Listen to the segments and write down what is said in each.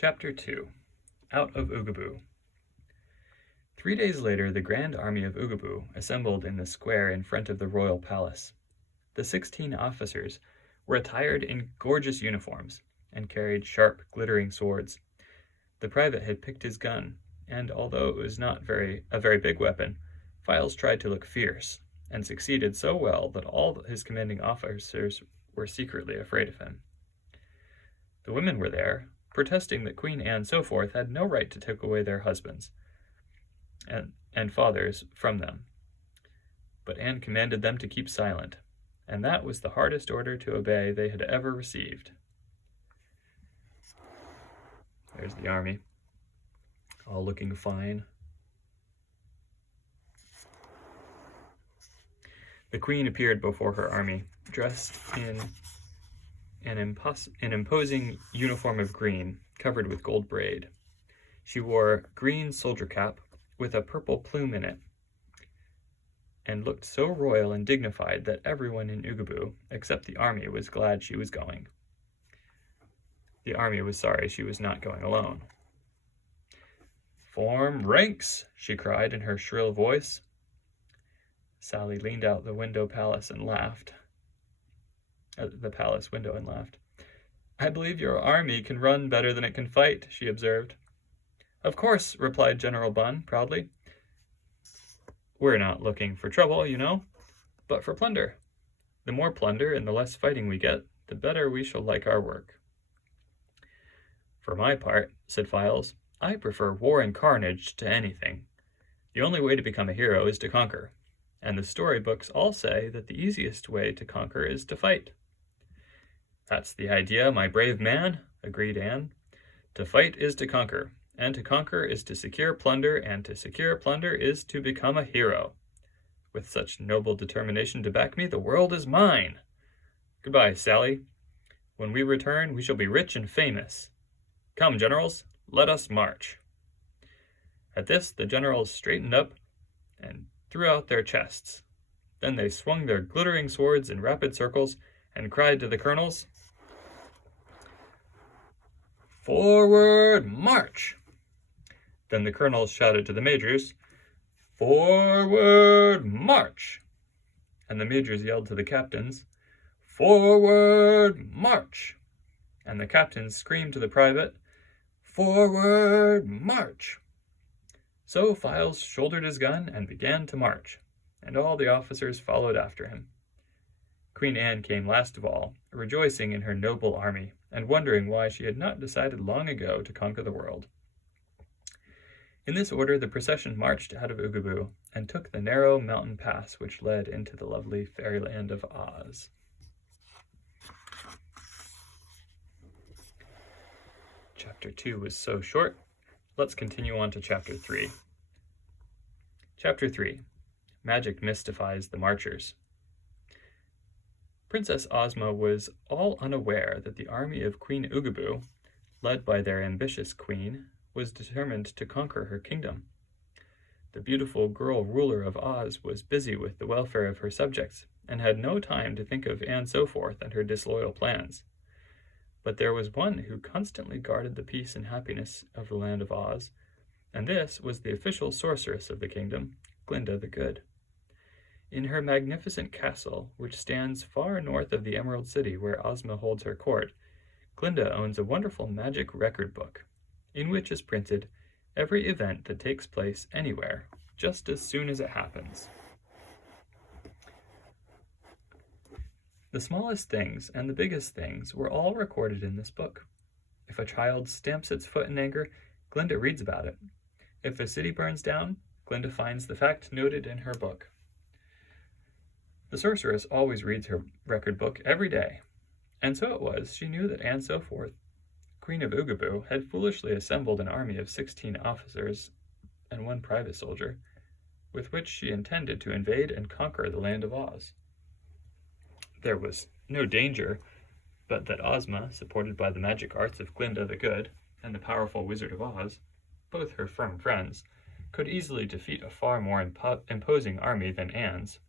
Chapter 2 Out of Oogaboo. 3 days later, the grand army of Oogaboo assembled in the square in front of the royal palace. The 16 officers were attired in gorgeous uniforms and carried sharp, glittering swords. The private had picked his gun, and although it was not a very big weapon, Files tried to look fierce, and succeeded so well that all his commanding officers were secretly afraid of him. The women were there, protesting that Queen Anne so forth had no right to take away their husbands and fathers from them. But Anne commanded them to keep silent, and that was the hardest order to obey they had ever received. There's the army, all looking fine. The queen appeared before her army, dressed in an imposing uniform of green, covered with gold braid. She wore a green soldier cap with a purple plume in it, and looked so royal and dignified that everyone in Oogaboo, except the army, was glad she was going. The army was sorry she was not going alone. "Form ranks," she cried in her shrill voice. Sally leaned out the palace window and laughed. "I believe your army can run better than it can fight," she observed. "Of course," replied General Bunn proudly. "We're not looking for trouble, you know, but for plunder. The more plunder and the less fighting we get, the better we shall like our work." "For my part," said Files, "I prefer war and carnage to anything. The only way to become a hero is to conquer, and the storybooks all say that the easiest way to conquer is to fight." "That's the idea, my brave man," agreed Anne. "To fight is to conquer, and to conquer is to secure plunder, and to secure plunder is to become a hero. With such noble determination to back me, the world is mine. Goodbye, Sally. When we return, we shall be rich and famous. Come, generals, let us march." At this, the generals straightened up and threw out their chests. Then they swung their glittering swords in rapid circles and cried to the colonels, "Forward, march!" Then the colonels shouted to the majors, "Forward, march!" And the majors yelled to the captains, "Forward, march!" And the captains screamed to the private, "Forward, march!" So Files shouldered his gun and began to march, and all the officers followed after him. Queen Anne came last of all, rejoicing in her noble army, and wondering why she had not decided long ago to conquer the world. In this order the procession marched out of Oogaboo and took the narrow mountain pass which led into the lovely fairyland of Oz. Chapter 2 was so short, let's continue on to Chapter 3. Chapter 3. Magic Mystifies the Marchers. Princess Ozma was all unaware that the army of Queen Oogaboo, led by their ambitious queen, was determined to conquer her kingdom. The beautiful girl ruler of Oz was busy with the welfare of her subjects, and had no time to think of Anne Soforth and her disloyal plans. But there was one who constantly guarded the peace and happiness of the land of Oz, and this was the official sorceress of the kingdom, Glinda the Good. In her magnificent castle, which stands far north of the Emerald City where Ozma holds her court, Glinda owns a wonderful magic record book, in which is printed every event that takes place anywhere, just as soon as it happens. The smallest things and the biggest things were all recorded in this book. If a child stamps its foot in anger, Glinda reads about it. If a city burns down, Glinda finds the fact noted in her book. The sorceress always reads her record book every day, and so it was she knew that Anne Soforth, Queen of Oogaboo, had foolishly assembled an army of 16 officers and 1 private soldier, with which she intended to invade and conquer the land of Oz. There was no danger but that Ozma, supported by the magic arts of Glinda the Good and the powerful Wizard of Oz, both her firm friends, could easily defeat a far more imposing army than Anne's.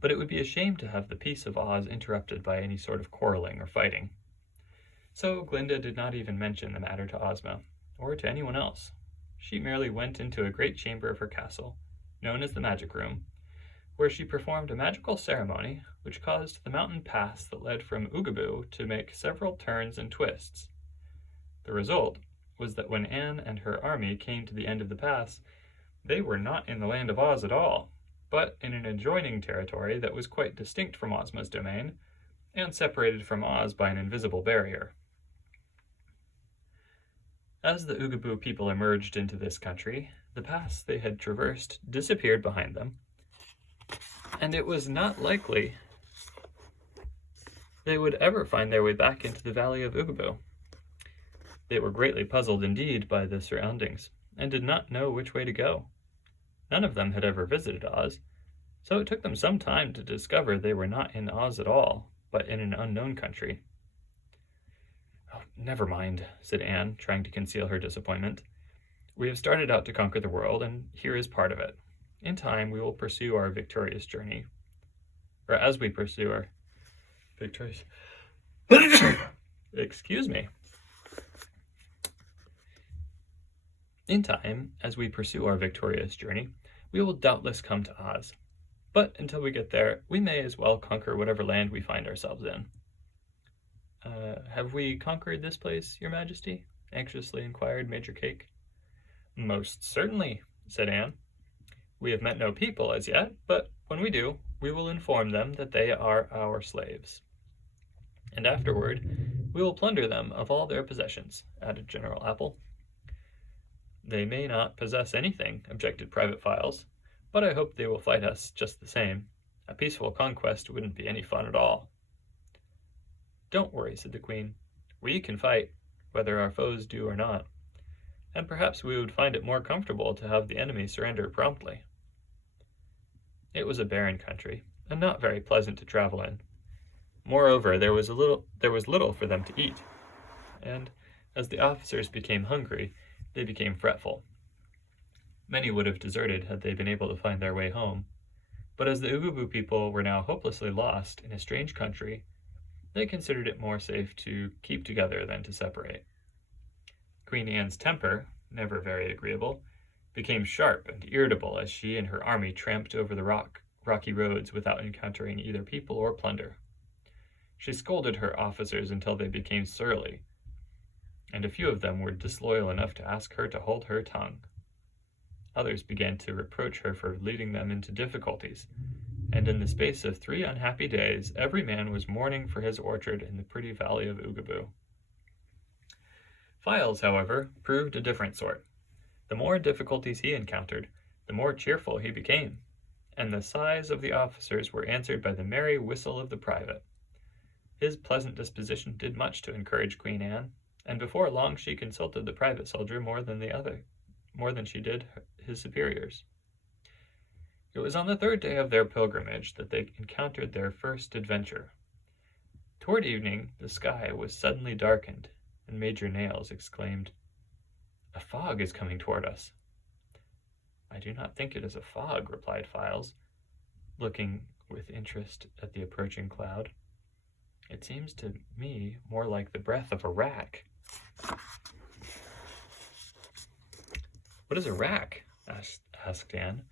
But it would be a shame to have the peace of Oz interrupted by any sort of quarreling or fighting. So Glinda did not even mention the matter to Ozma, or to anyone else. She merely went into a great chamber of her castle, known as the Magic Room, where she performed a magical ceremony which caused the mountain pass that led from Oogaboo to make several turns and twists. The result was that when Anne and her army came to the end of the pass, they were not in the land of Oz at all, but in an adjoining territory that was quite distinct from Ozma's domain, and separated from Oz by an invisible barrier. As the Oogaboo people emerged into this country, the pass they had traversed disappeared behind them, and it was not likely they would ever find their way back into the valley of Oogaboo. They were greatly puzzled indeed by the surroundings, and did not know which way to go. None of them had ever visited Oz, so it took them some time to discover they were not in Oz at all, but in an unknown country. "Oh, never mind," said Anne, trying to conceal her disappointment. "We have started out to conquer the world, and here is part of it. In time, we will pursue our victorious journey. Or as we pursue our victorious... Excuse me. In time, as we pursue our victorious journey, we will doubtless come to Oz. But until we get there, we may as well conquer whatever land we find ourselves in." Have we conquered this place, Your Majesty?" anxiously inquired Major Cake. "Most certainly," said Anne. "We have met no people as yet, but when we do, we will inform them that they are our slaves. And afterward, we will plunder them of all their possessions," added General Apple. "They may not possess anything," objected Private Files, "but I hope they will fight us just the same. A peaceful conquest wouldn't be any fun at all." "Don't worry," said the Queen. "We can fight, whether our foes do or not. And perhaps we would find it more comfortable to have the enemy surrender promptly." It was a barren country, and not very pleasant to travel in. Moreover, there was little for them to eat, and as the officers became hungry, they became fretful. Many would have deserted had they been able to find their way home, but as the Oogaboo people were now hopelessly lost in a strange country, they considered it more safe to keep together than to separate. Queen Anne's temper, never very agreeable, became sharp and irritable as she and her army tramped over the rocky roads without encountering either people or plunder. She scolded her officers until they became surly, and a few of them were disloyal enough to ask her to hold her tongue. Others began to reproach her for leading them into difficulties, and in the space of 3 unhappy days, every man was mourning for his orchard in the pretty valley of Oogaboo. Files, however, proved a different sort. The more difficulties he encountered, the more cheerful he became, and the sighs of the officers were answered by the merry whistle of the private. His pleasant disposition did much to encourage Queen Anne, and before long she consulted the private soldier more than she did his superiors. It was on the 3rd day of their pilgrimage that they encountered their first adventure. Toward evening, the sky was suddenly darkened, and Major Nails exclaimed, "A fog is coming toward us." "I do not think it is a fog," replied Files, looking with interest at the approaching cloud. "It seems to me more like the breath of a rack." "What is a rack?" asked Anne,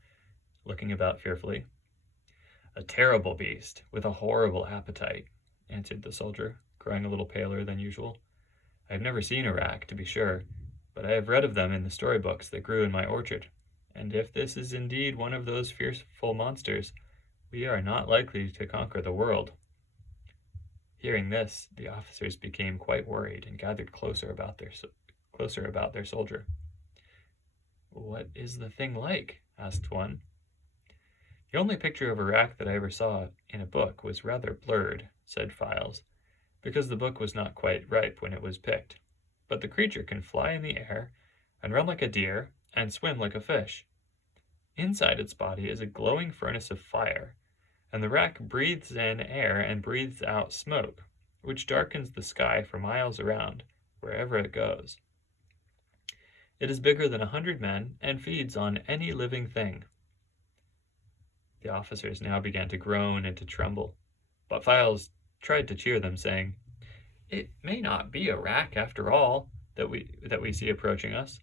looking about fearfully. "A terrible beast, with a horrible appetite," answered the soldier, growing a little paler than usual. "I have never seen a rack, to be sure, but I have read of them in the storybooks that grew in my orchard, and if this is indeed one of those fearful monsters, we are not likely to conquer the world." Hearing this, the officers became quite worried and gathered closer about their soldier. "What is the thing like?" asked one. "The only picture of a rack that I ever saw in a book was rather blurred," said Files, "because the book was not quite ripe when it was picked. But the creature can fly in the air, and run like a deer, and swim like a fish. Inside its body is a glowing furnace of fire, and the rack breathes in air and breathes out smoke, which darkens the sky for miles around, wherever it goes. It is bigger than 100 men, and feeds on any living thing." The officers now began to groan and to tremble, but Files tried to cheer them, saying, It may not be a rack after all that we see approaching us.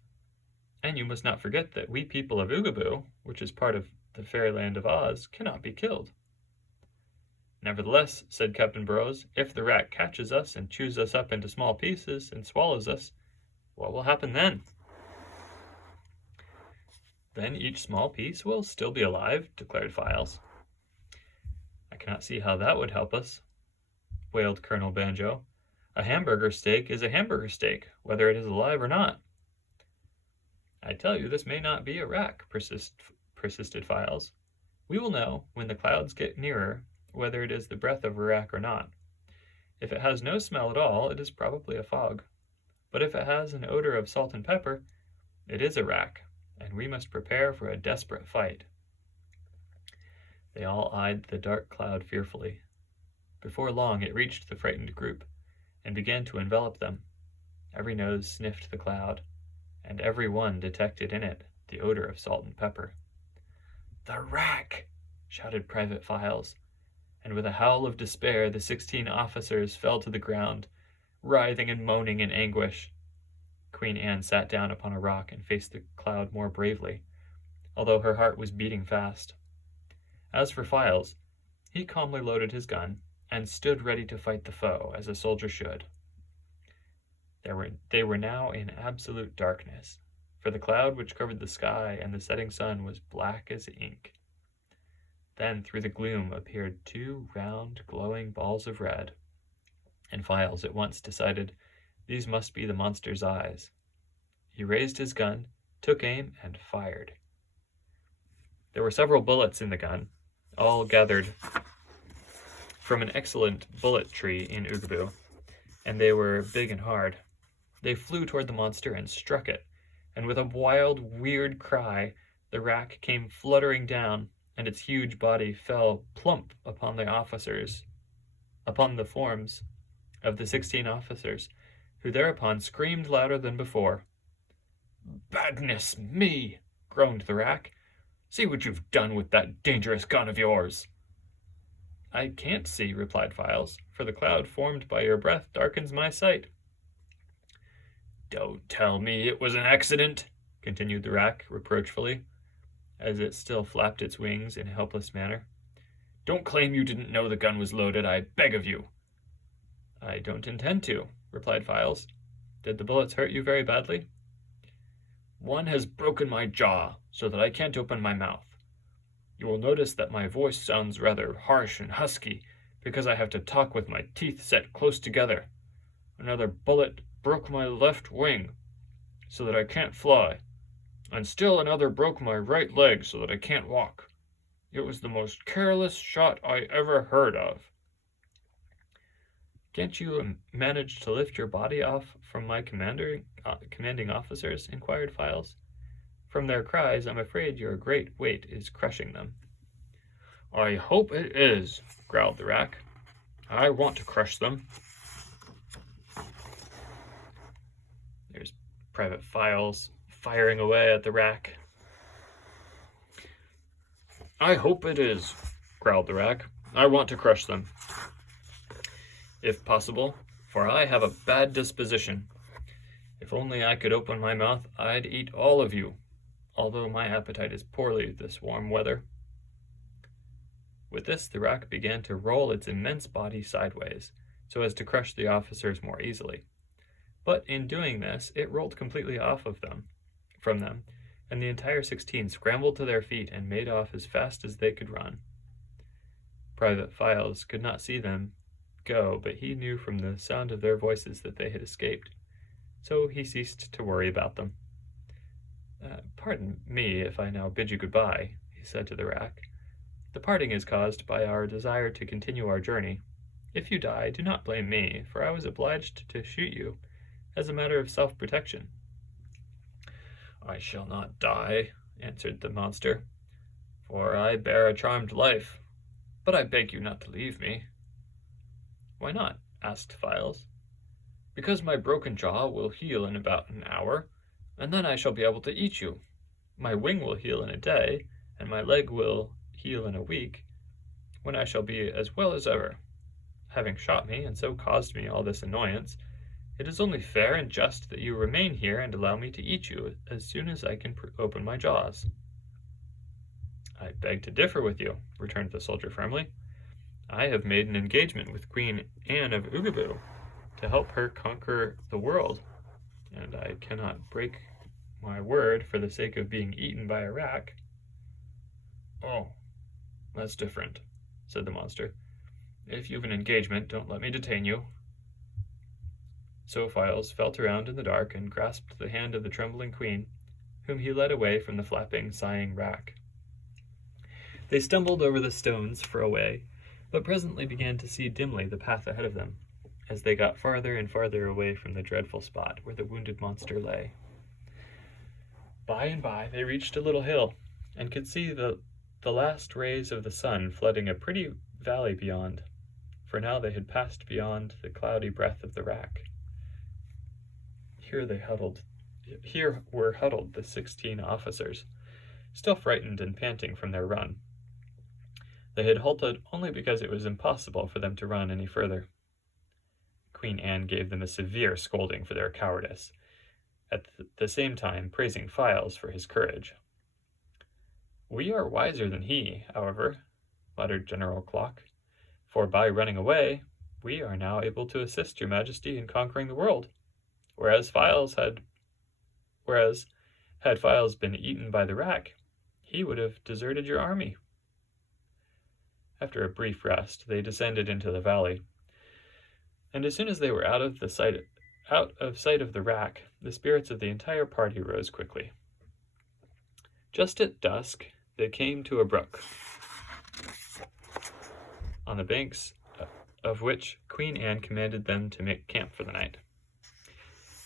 And you must not forget that we people of Oogaboo, which is part of the fairyland of Oz, cannot be killed. Nevertheless, said Captain Burrows, if the rat catches us and chews us up into small pieces and swallows us, what will happen then? Then each small piece will still be alive, declared Files. I cannot see how that would help us, wailed Colonel Banjo. A hamburger steak is a hamburger steak, whether it is alive or not. I tell you, this may not be a rack, persisted Files. We will know, when the clouds get nearer, whether it is the breath of a rack or not. If it has no smell at all, it is probably a fog. But if it has an odor of salt and pepper, it is a rack, and we must prepare for a desperate fight. They all eyed the dark cloud fearfully. Before long it reached the frightened group, and began to envelop them. Every nose sniffed the cloud, and every one detected in it the odor of salt and pepper. "The rack!" shouted Private Files, and with a howl of despair the 16 officers fell to the ground, writhing and moaning in anguish. Queen Anne sat down upon a rock and faced the cloud more bravely, although her heart was beating fast. As for Files, he calmly loaded his gun and stood ready to fight the foe, as a soldier should. They were now in absolute darkness, for the cloud which covered the sky and the setting sun was black as ink. Then through the gloom appeared 2 round, glowing balls of red, and Files at once decided these must be the monster's eyes. He raised his gun, took aim, and fired. There were several bullets in the gun, all gathered from an excellent bullet tree in Oogaboo, and they were big and hard. They flew toward the monster and struck it, and with a wild, weird cry, the rack came fluttering down, and its huge body fell plump upon the forms of the 16 officers, who thereupon screamed louder than before. "Badness me!" groaned the rack. "See what you've done with that dangerous gun of yours." "I can't see," replied Files, "for the cloud formed by your breath darkens my sight." "Don't tell me it was an accident," continued the rack reproachfully, as it still flapped its wings in a helpless manner. "Don't claim you didn't know the gun was loaded, I beg of you." "I don't intend to," replied Files. "Did the bullets hurt you very badly?" "One has broken my jaw, so that I can't open my mouth. You will notice that my voice sounds rather harsh and husky, because I have to talk with my teeth set close together. Another bullet broke my left wing, so that I can't fly, and still another broke my right leg so that I can't walk. It was the most careless shot I ever heard of." "Can't you manage to lift your body off from my commanding officers?" inquired Files. "From their cries, I'm afraid your great weight is crushing them." "I hope it is," growled the rack. "I want to crush them." There's Private Files firing away at the rack. "I hope it is," growled the rack. "I want to crush them, if possible, for I have a bad disposition. If only I could open my mouth, I'd eat all of you, although my appetite is poorly this warm weather." With this, the rack began to roll its immense body sideways, so as to crush the officers more easily. But in doing this, it rolled completely from them, and the entire 16 scrambled to their feet and made off as fast as they could run. Private Files could not see them go, but he knew from the sound of their voices that they had escaped, so he ceased to worry about them. "Pardon me if I now bid you goodbye," he said to the rack. "The parting is caused by our desire to continue our journey. If you die, do not blame me, for I was obliged to shoot you, as a matter of self-protection." "I shall not die," answered the monster, "for I bear a charmed life, but I beg you not to leave me." "Why not?" asked Files. "Because my broken jaw will heal in about an hour, and then I shall be able to eat you. My wing will heal in a day, and my leg will heal in a week, when I shall be as well as ever. having shot me and so caused me all this annoyance, it is only fair and just that you remain here and allow me to eat you as soon as I can open my jaws." "I beg to differ with you," returned the soldier firmly. "I have made an engagement with Queen Anne of Oogaboo to help her conquer the world, and I cannot break my word for the sake of being eaten by a rat." "Oh, that's different," said the monster. "If you've an engagement, don't let me detain you." So Files felt around in the dark and grasped the hand of the trembling queen, whom he led away from the flapping, sighing rack. They stumbled over the stones for a way, but presently began to see dimly the path ahead of them, as they got farther and farther away from the dreadful spot where the wounded monster lay. By and by they reached a little hill, and could see the last rays of the sun flooding a pretty valley beyond, for now they had passed beyond the cloudy breath of the rack. Here were huddled the 16 officers, still frightened and panting from their run. They had halted only because it was impossible for them to run any further. Queen Anne gave them a severe scolding for their cowardice, at the same time praising Files for his courage. "We are wiser than he, however," muttered General Clock, "for by running away, we are now able to assist your Majesty in conquering the world, whereas had Files been eaten by the rack, he would have deserted your army." After a brief rest, they descended into the valley, and as soon as they were out of sight of the rack, the spirits of the entire party rose quickly. Just at dusk, they came to a brook, on the banks of which Queen Anne commanded them to make camp for the night.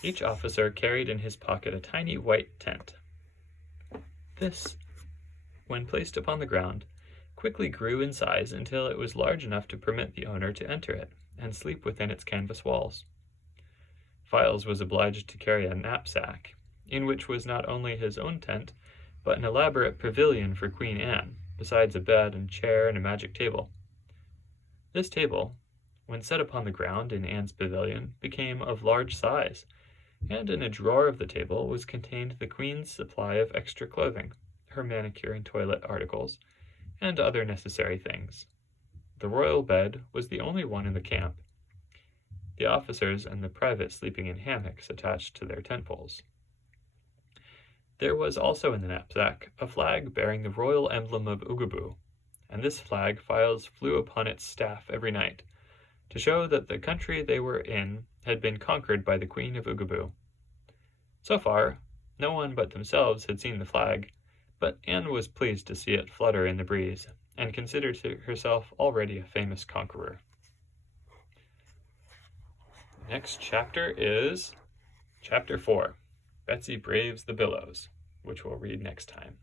Each officer carried in his pocket a tiny white tent. This, when placed upon the ground, quickly grew in size until it was large enough to permit the owner to enter it and sleep within its canvas walls. Files was obliged to carry a knapsack, in which was not only his own tent, but an elaborate pavilion for Queen Anne, besides a bed and chair and a magic table. This table, when set upon the ground in Anne's pavilion, became of large size, and in a drawer of the table was contained the Queen's supply of extra clothing, her manicure and toilet articles, and other necessary things. The royal bed was the only one in the camp, the officers and the privates sleeping in hammocks attached to their tent poles. There was also in the knapsack a flag bearing the royal emblem of Oogaboo, and this flag Files flew upon its staff every night, to show that the country they were in had been conquered by the Queen of Oogaboo. So far, no one but themselves had seen the flag, but Anne was pleased to see it flutter in the breeze, and considered herself already a famous conqueror. Next chapter is Chapter 4, Betsy Braves the Billows, which we'll read next time.